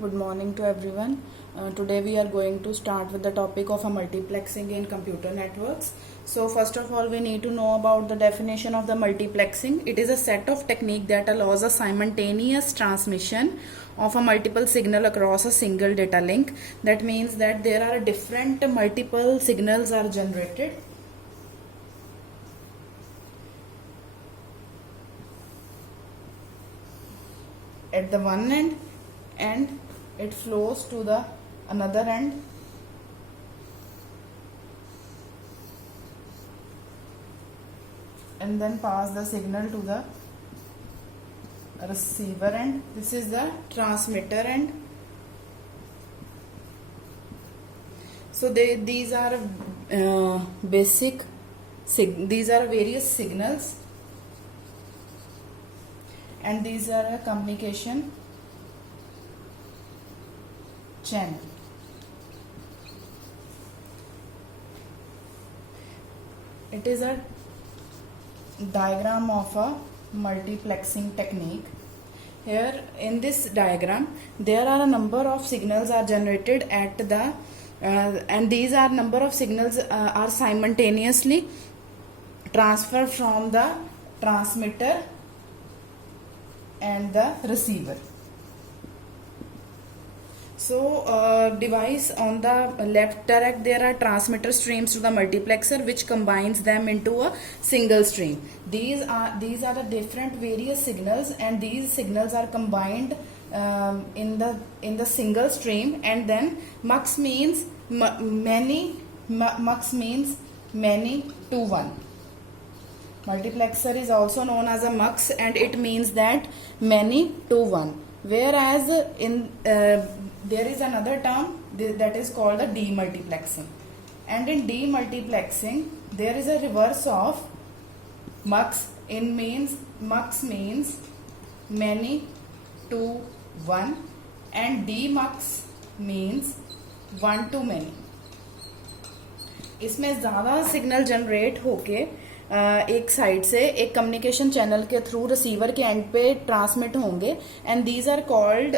Good morning to everyone. Today we are going to start with the topic of a multiplexing in computer networks. So first of all, we need to know about the definition of the multiplexing. It is a set of technique that allows a simultaneous transmission of a multiple signal across a single data link. That means that there are different multiple signals are generated. At the one end, and it flows to the another end, and then pass the signal to the receiver end. This is the transmitter end. So these are these are various signals, and these are a communication channel. It is a diagram of a multiplexing technique. Here in this diagram there are a number of signals are generated at the and these are number of signals are simultaneously transferred from the transmitter and the receiver. So device on the left direct, there are transmitter streams to the multiplexer which combines them into a single stream. These are the different various signals, and these signals are combined in the single stream, and then mux means many to one. Multiplexer is also known as a mux, and it means that many to one. Whereas in there is another term that is called the demultiplexing, and in demultiplexing there is a reverse of mux. Mux means many to one, and demux means one to many. इसमें ज़्यादा signal generate होके एक side से एक communication channel के through receiver के end पे transmit होंगे, and these are called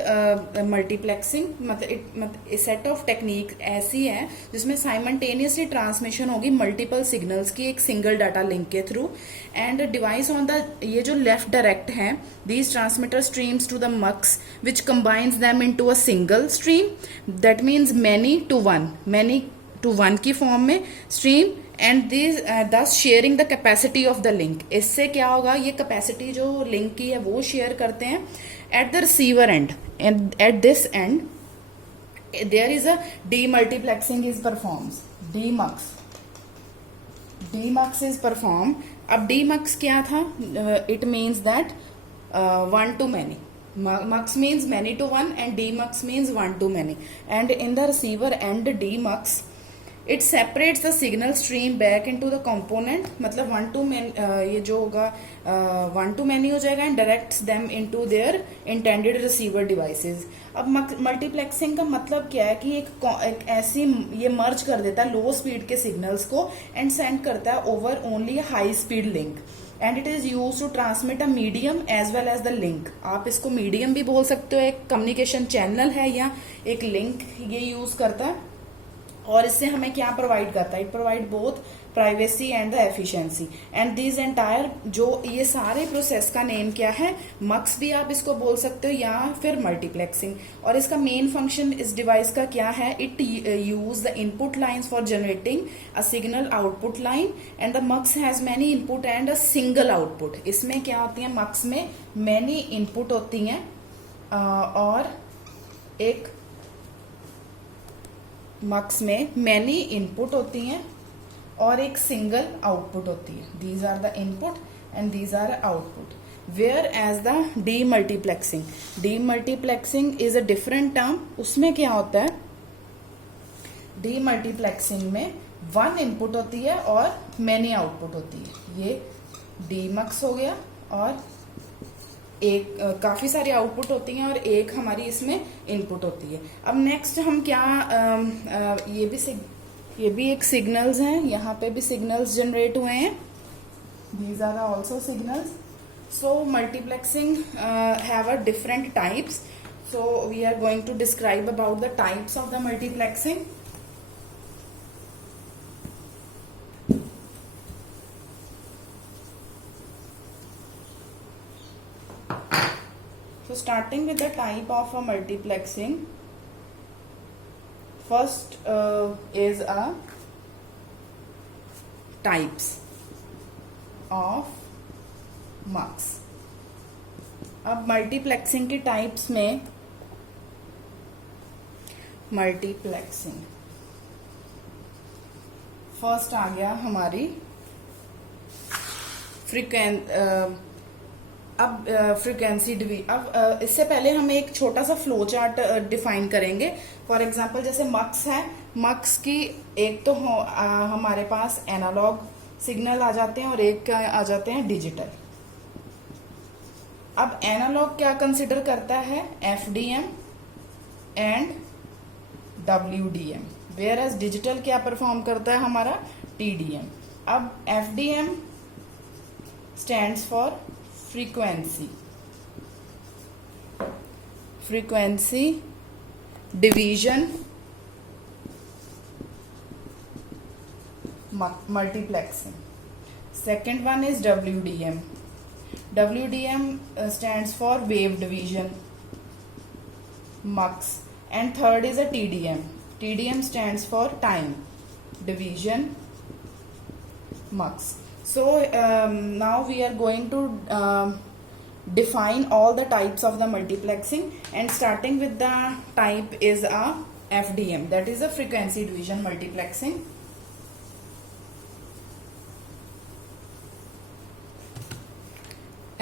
multiplexing. मतलब सेट ऑफ टेक्निक ऐसी है जिसमें साइमल्टेनियसली ट्रांसमिशन होगी मल्टीपल सिग्नल्स की एक सिंगल डाटा लिंक के through. And device on the ये जो लेफ्ट डायरेक्ट है, these transmitter streams to the mux which combines them into a single stream. That means many to one की form में stream, and this दस sharing the capacity of the link. इससे क्या होगा, ये कैपेसिटी जो link की है वो शेयर करते हैं. At the receiver end and at this end there is a demultiplexing is performs. Demux is perform. अब डीमक्स क्या था? It means that one to many. Mux means many to one and demux means one to many. And in the receiver end demux, it separates the signal stream back into the component. मतलब one to many ये जो होगा one to many हो जाएगा and directs them into their intended receiver devices. अब multiplexing का मतलब क्या है कि एक ऐसी ये मर्ज कर देता है लो स्पीड के सिग्नल्स को एंड सेंड करता है over only high speed link, and it is use to transmit a medium as well as the link. आप इसको मीडियम भी बोल सकते हो, एक कम्युनिकेशन चैनल है या एक लिंक ये यूज करता है. और इससे हमें क्या प्रोवाइड करता है? It provide both privacy and the efficiency. And this entire जो ये सारे प्रोसेस का नेम क्या है? मक्स भी आप इसको बोल सकते हो या फिर मल्टीप्लेक्सिंग. और इसका मेन फंक्शन इस डिवाइस का क्या है? It use the input lines for generating a signal output line, and the mux has many input and a single output. इसमें क्या होती है? मक्स में मैनी इनपुट होती हैं और एक मक्स में मैनी इनपुट होती हैं और एक सिंगल आउटपुट होती है. These are the input and these are output. Where as the demultiplexing is a different term. उसमें क्या होता है? डीमल्टीप्लेक्सिंग में वन इनपुट होती है और मैनी आउटपुट होती है. ये डीमक्स हो गया, और एक काफी सारी आउटपुट होती हैं और एक हमारी इसमें इनपुट होती है. अब नेक्स्ट हम क्या ये भी एक सिग्नल्स हैं, यहाँ पे भी सिग्नल्स जनरेट हुए हैं. These are also signals. So multiplexing have a different types. So we are going to describe about the types of the multiplexing. So starting with the type of a multiplexing, first is a types of mux. अब multiplexing की types में multiplexing first आ गया हमारी frequency अब इससे पहले हम एक छोटा सा फ्लो चार्ट डिफाइन करेंगे. फॉर एग्जांपल जैसे मक्स है, मक्स की एक तो हमारे पास एनालॉग सिग्नल आ जाते हैं और एक आ जाते हैं डिजिटल. अब एनालॉग क्या कंसिडर करता है, FDM and WDM, where as digital क्या परफॉर्म करता है हमारा, टीडीएम. अब FDM stands for frequency division multiplexing. Second one is WDM. WDM stands for wave division mux. And third is a TDM. TDM stands for time division mux. So now we are going to define all the types of the multiplexing, and starting with the type is a FDM, that is a frequency division multiplexing.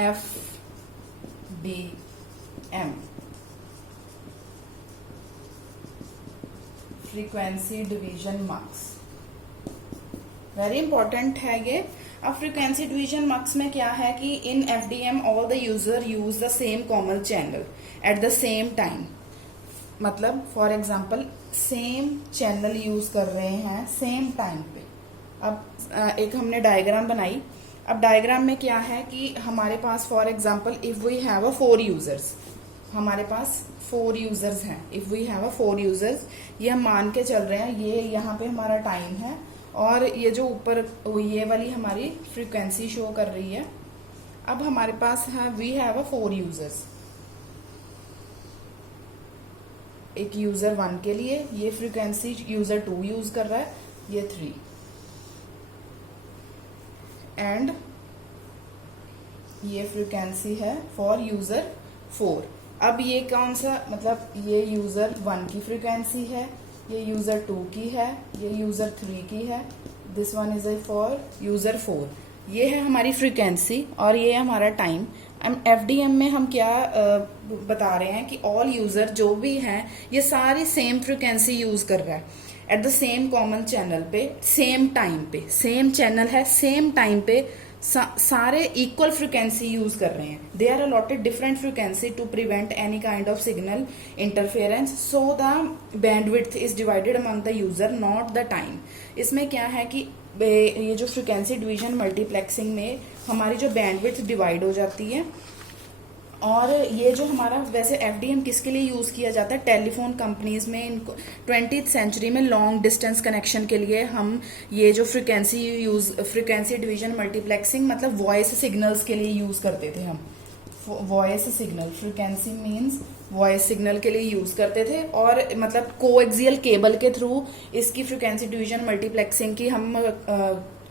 FDM, frequency division mux, very important है ये. अब frequency division मक्स में क्या है कि in FDM all the user use the same common channel at the same time. मतलब for example same channel use कर रहे हैं सेम टाइम पे. अब एक हमने डायग्राम बनाई. अब डायग्राम में क्या है कि हमारे पास for example if we have a 4 users, हमारे पास 4 यूजर्स हैं. If we have a 4 users, ये हम मान के चल रहे हैं, ये यहाँ पे हमारा टाइम है और ये जो ऊपर ये वाली हमारी फ्रीक्वेंसी शो कर रही है. अब हमारे पास है वी हैव अ 4 यूजर्स. एक यूजर 1 के लिए ये फ्रीक्वेंसी यूजर 2 यूज कर रहा है, ये 3 एंड ये फ्रीक्वेंसी है फॉर यूजर 4. अब ये कौन सा, मतलब ये यूजर 1 की फ्रीक्वेंसी है, ये यूजर 2 की है, ये यूजर 3 की है, this one is for user 4. ये है हमारी फ्रीक्वेंसी और ये है हमारा टाइम. एफडीएम में हम क्या बता रहे हैं कि ऑल यूजर जो भी हैं ये सारी सेम फ्रीक्वेंसी यूज कर रहा है at the same common channel पे, सेम टाइम पे. सेम चैनल है, सेम टाइम पे सारे इक्वल फ्रीक्वेंसी यूज कर रहे हैं. They are allotted different frequency to prevent any kind of signal interference, so the bandwidth is divided among the user, not the time. इसमें क्या है कि ये जो फ्रीक्वेंसी डिवीजन मल्टीप्लेक्सिंग में हमारी जो बैंडविड्थ डिवाइड हो जाती है. और ये जो हमारा वैसे एफडीएम किसके लिए यूज किया जाता है, टेलीफोन कंपनीज में इनको 20th सेंचुरी में लॉन्ग डिस्टेंस कनेक्शन के लिए हम ये जो फ्रीक्वेंसी डिवीजन मल्टीप्लेक्सिंग मतलब वॉइस सिग्नल्स के लिए यूज करते थे. हम voice signal, frequency means voice signal के लिए यूज करते थे. और मतलब कोएक्सियल केबल के थ्रू इसकी फ्रीक्वेंसी डिवीजन मल्टीप्लेक्सिंग की हम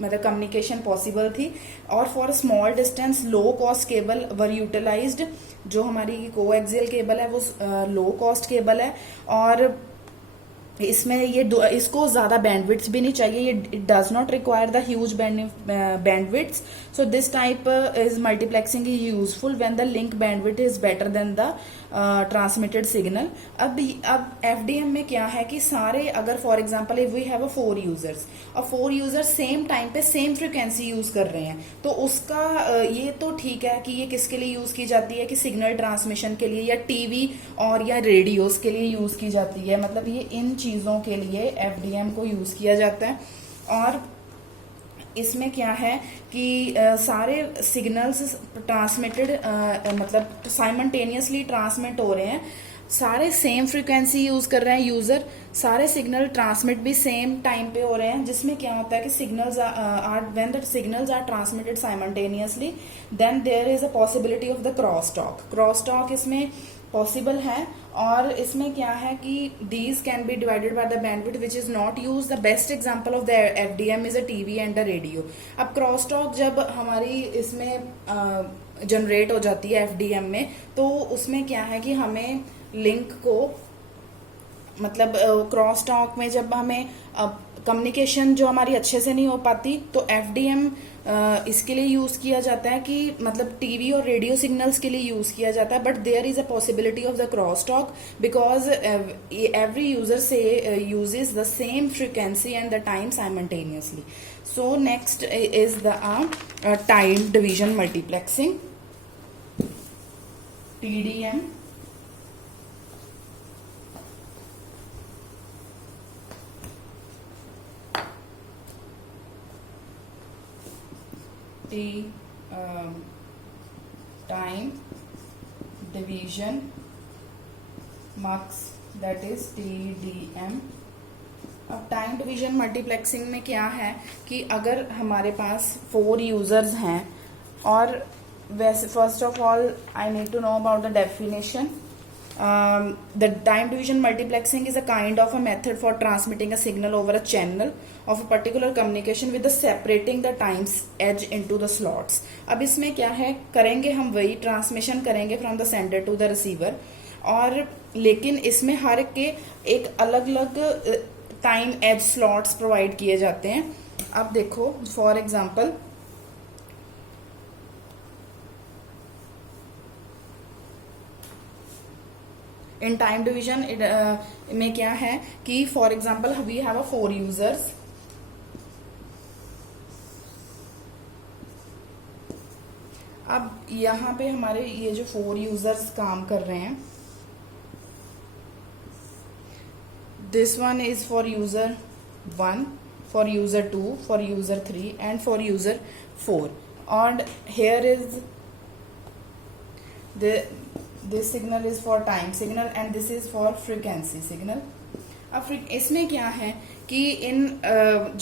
मतलब कम्युनिकेशन पॉसिबल थी. और for small distance low cost cable were utilized. जो हमारी कोएक्सियल केबल है वो लो कॉस्ट केबल है और इसमें ये इसको ज्यादा बैंडविड्थ भी नहीं चाहिए. ये it does not require the huge bandwidth. So this type is multiplexing is useful when the link bandwidth is better than the transmitted signal. अब एफडीएम में क्या है कि सारे अगर for example if we have 4 users और 4 users same time पे same frequency use कर रहे हैं तो उसका ये तो ठीक है कि ये किसके लिए यूज की जाती है कि सिग्नल ट्रांसमिशन के लिए या टीवी और या रेडियोस के लिए यूज की जाती है. मतलब ये इन चीजों के लिए एफडीएम को यूज किया जाता है. और इसमें क्या है कि सारे सिग्नल्स ट्रांसमिटेड मतलब साइमल्टेनियसली ट्रांसमिट हो रहे हैं, सारे सेम फ्रीक्वेंसी यूज कर रहे हैं यूजर, सारे सिग्नल ट्रांसमिट भी सेम टाइम पे हो रहे हैं, जिसमें क्या होता है कि signals are when the signals are transmitted simultaneously then there is a possibility of the cross talk इसमें पॉसिबल है। और इसमें क्या है कि these can be divided by the bandwidth which is not use. The best example of the FDM is a TV and a radio. अब cross talk जब हमारी इसमें जनरेट हो जाती है एफडीएम में, तो उसमें क्या है कि हमें लिंक को मतलब क्रॉस टॉक में जब हमें कम्युनिकेशन जो हमारी अच्छे से नहीं हो पाती, तो एफडीएम इसके लिए यूज किया जाता है कि मतलब टीवी और रेडियो सिग्नल्स के लिए यूज किया जाता है। But there is a possibility of the cross talk because every user से uses the same frequency and the time simultaneously. So next is the time division multiplexing, TDM. Time division mux, that is TDM। अब time division multiplexing में क्या है कि अगर हमारे पास 4 users हैं, और वैसे first of all I need to know about the definition. The time division multiplexing is a kind of a method for transmitting a signal over a channel of a particular communication with the separating the times edge into the slots। अब इसमें क्या है, करेंगे हम वही transmission करेंगे from the sender to the receiver, और लेकिन इसमें हर के एक अलग अलग टाइम एज स्लॉट्स प्रोवाइड किए जाते हैं। अब देखो for example in time division में क्या है कि for example we have a 4 users. अब यहाँ पे हमारे ये जो 4 यूजर्स काम कर रहे हैं, this one is for user 1, for user 2, for user 3 and for user 4। और here is this signal is for time signal and this is for frequency signal। अब इसमें क्या है कि इन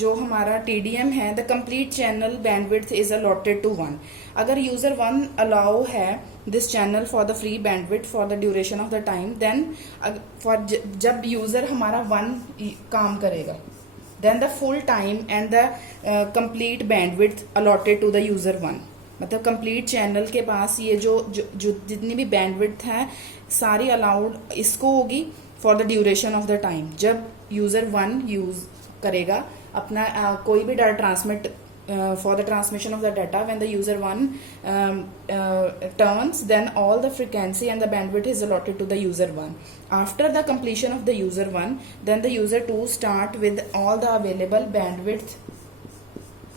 जो हमारा TDM है, the complete channel bandwidth is allotted to 1। अगर यूजर 1 अलाउ है this channel for the free bandwidth for the duration of the time, then for जब यूजर हमारा 1 काम करेगा, then the full time and the complete bandwidth allotted to the user 1। मतलब complete channel के पास ये जो जितनी भी बैंडविड्थ है सारी अलाउड इसको होगी for the duration of the time. जब यूजर 1 यूज करेगा अपना कोई भी data transmit for the transmission of the data, when the user 1 turns, then all the frequency and the bandwidth is allotted to the user 1। After the completion of the user 1, then the user 2 start with all the available bandwidth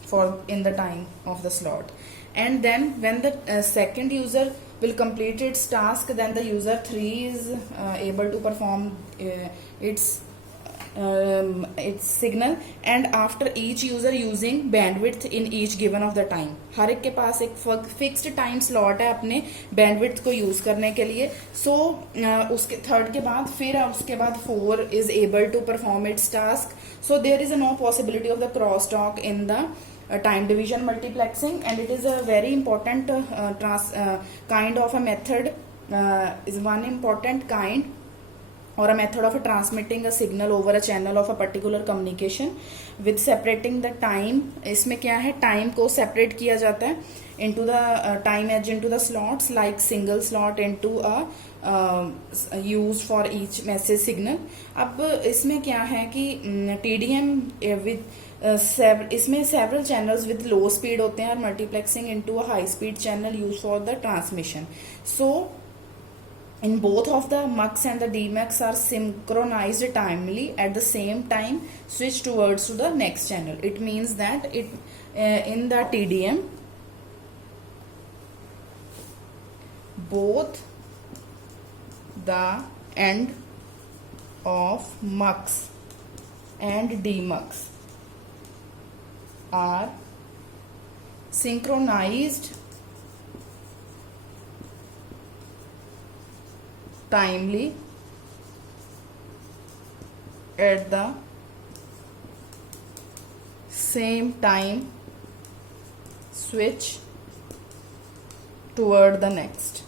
for in the time of the slot। And then when the second user will complete its task, then the user 3 is able to perform its signal, and after each user using bandwidth in each given of the time। हर एक के पास एक fixed time slot है अपने bandwidth को use करने के लिए। सो उसके थर्ड के बाद फिर उसके बाद 4 is able to perform its task। So there is no possibility of the crosstalk in the time division multiplexing, and it is a very important kind of a method, is one important kind or a method of transmitting a signal over a channel of a particular communication with separating the time। इसमें क्या है, time को separate किया जाता है into the time edge into the slots, like single slot into a used for each message signal। अब इसमें क्या है कि TDM with इसमें several channels with low speed होते हैं और multiplexing into a high speed channel use for the transmission. So in both of the mux and the dmux are synchronized timely at the same time switch towards to the next channel। It means that in the TDM both the end of mux and dmux are synchronized timely at the same time switch toward the next.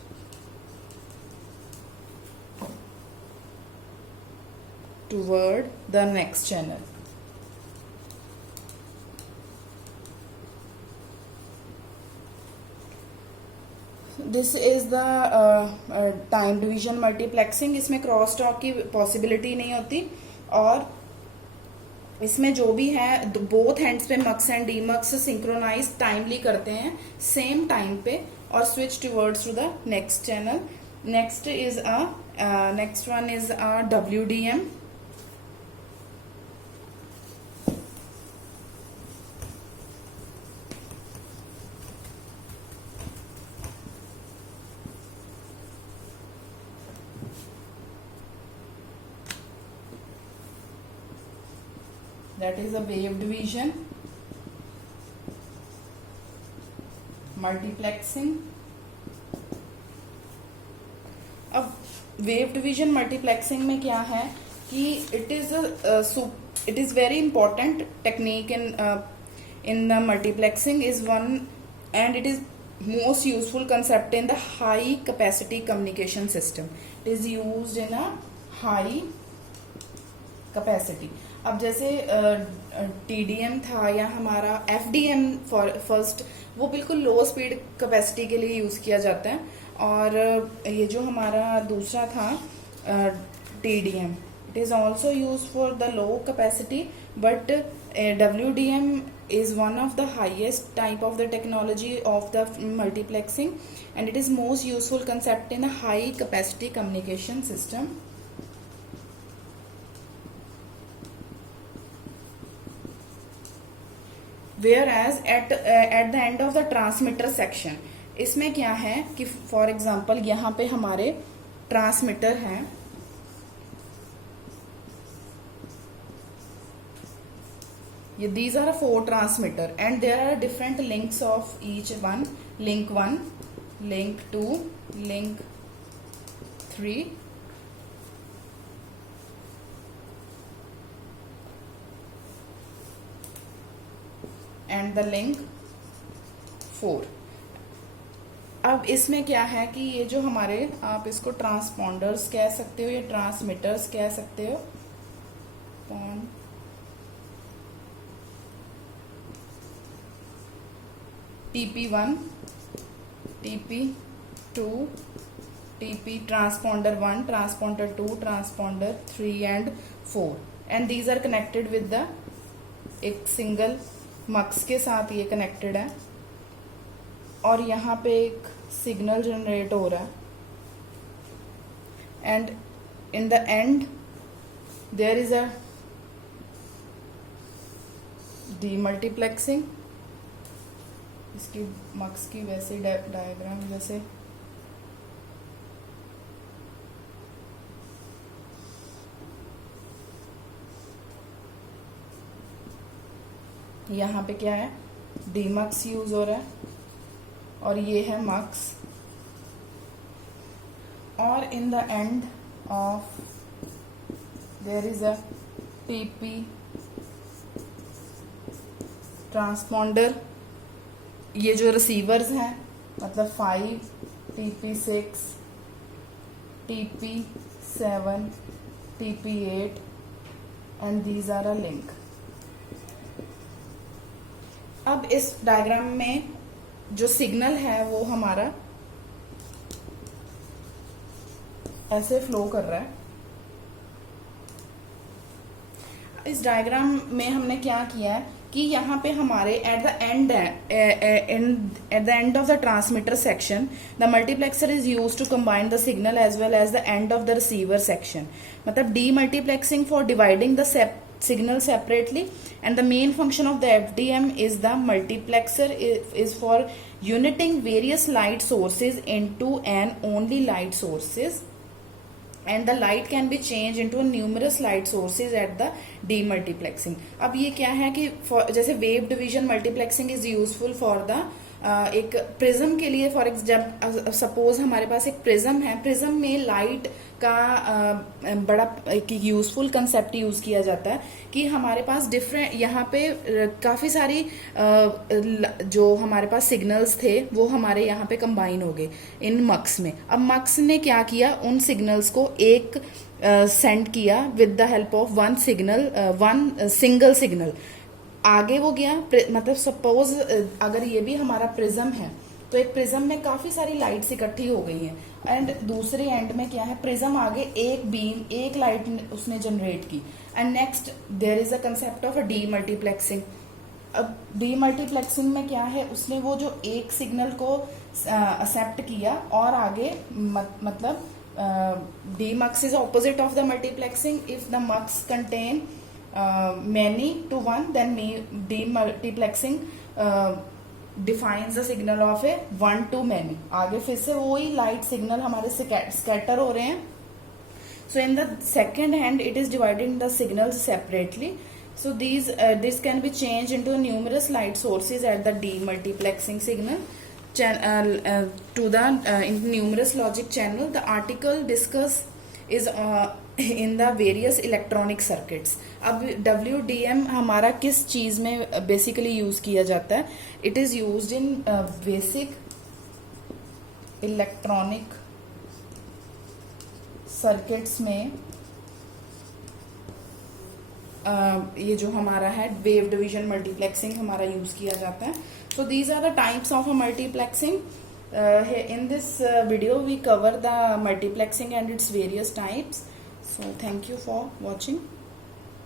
Toward the next channel. This is the time division multiplexing. इसमें cross talk की possibility नहीं होती और इसमें जो भी है both hands पे mux and demux synchronize timely करते हैं सेम टाइम पे और switch towards to the next channel. Next one is a WDM. That is a wave division multiplexing. अब वेव डिवीजन मल्टीप्लेक्सिंग में क्या है कि it is very important technique in the multiplexing is one and it is most useful concept in the high capacity communication system. It is used in a high capacity. अब जैसे TDM था या हमारा FDM first, वो बिल्कुल लो speed capacity के लिए use किया जाता है. और ये जो हमारा दूसरा था TDM, it is also use for the low capacity, but WDM is one of the highest type of the technology of the multiplexing and it is most useful concept in a high capacity communication system. Whereas at the end of the transmitter section, इसमें क्या है कि for example यहाँ पे हमारे transmitter हैं. ये these are 4 transmitter and there are different links of each one. Link 1, link 2, link 3. And the link 4. अब इसमें क्या है कि ये जो हमारे, आप इसको ट्रांसपॉन्डर्स कह सकते हो या ट्रांसमीटर्स कह सकते हो. TP1, TP2, TP transponder 1, transponder 2, transponder 3 and 4 and these are connected with the एक सिंगल मक्स के साथ ये कनेक्टेड है और यहाँ पे एक सिग्नल जनरेट हो रहा है and in the end there is a demultiplexing. इसकी मक्स की वैसे डायग्राम जैसे यहाँ पे क्या है, डीमक्स यूज हो रहा है और ये है मक्स. और in the end of there is a TP transponder. ये जो रिसीवर्स हैं मतलब 5, TP6, TP7, TP8 and these are a link. अब इस डायग्राम में जो सिग्नल है वो हमारा ऐसे फ्लो कर रहा है. इस डायग्राम में हमने क्या किया है कि यहाँ पे हमारे at the end of the transmitter section the multiplexer is used to combine the signal as well as the end of the receiver section. मतलब demultiplexing for dividing the signal separately and the main function of the FDM is the multiplexer is for uniting various light sources into an only light sources and the light can be changed into numerous light sources at the demultiplexing. अब ये क्या है कि जैसे wave division multiplexing is useful for the एक prism के लिए for जब सपोज हमारे पास एक प्रिज्म है, प्रिज्म में लाइट का बड़ा एक यूजफुल कंसेप्ट यूज किया जाता है कि हमारे पास डिफरेंट यहाँ पे काफी सारी जो हमारे पास सिग्नल्स थे वो हमारे यहाँ पे कंबाइन हो गए इन मक्स में। अब मक्स ने क्या किया, उन सिग्नल्स को एक सेंड किया with the help of one single signal. आगे वो गया, मतलब सपोज अगर ये भी हमारा प्रिज्म है तो एक प्रिज्म में काफी सारी लाइट्स इकट्ठी हो गई हैं एंड दूसरे एंड में क्या है, प्रिज्म आगे एक बीम एक लाइट उसने जनरेट की and next there is a concept of a demultiplexing. अब डीमल्टीप्लेक्सिंग में क्या है, उसने वो जो एक सिग्नल को एक्सेप्ट किया और आगे मतलब demux is opposite of the multiplexing. If the mux contain many to one, then demultiplexing defines the signal of a one to many. आगे फिर से वही लाइट सिग्नल हमारे स्कैटर हो रहे हैं. So in the second hand, it is dividing the signals separately. So this can be changed into numerous light sources at the demultiplexing signal. To the numerous logic channel. The article discuss is in the various electronic circuits. अब WDM हमारा किस चीज में basically use किया जाता है? It is used in basic electronic circuits में. ये जो हमारा है वेव डिवीजन मल्टीप्लेक्सिंग हमारा यूज किया जाता है. So these are the types of a multiplexing. In this video we cover the multiplexing and its various types. So thank you for watching.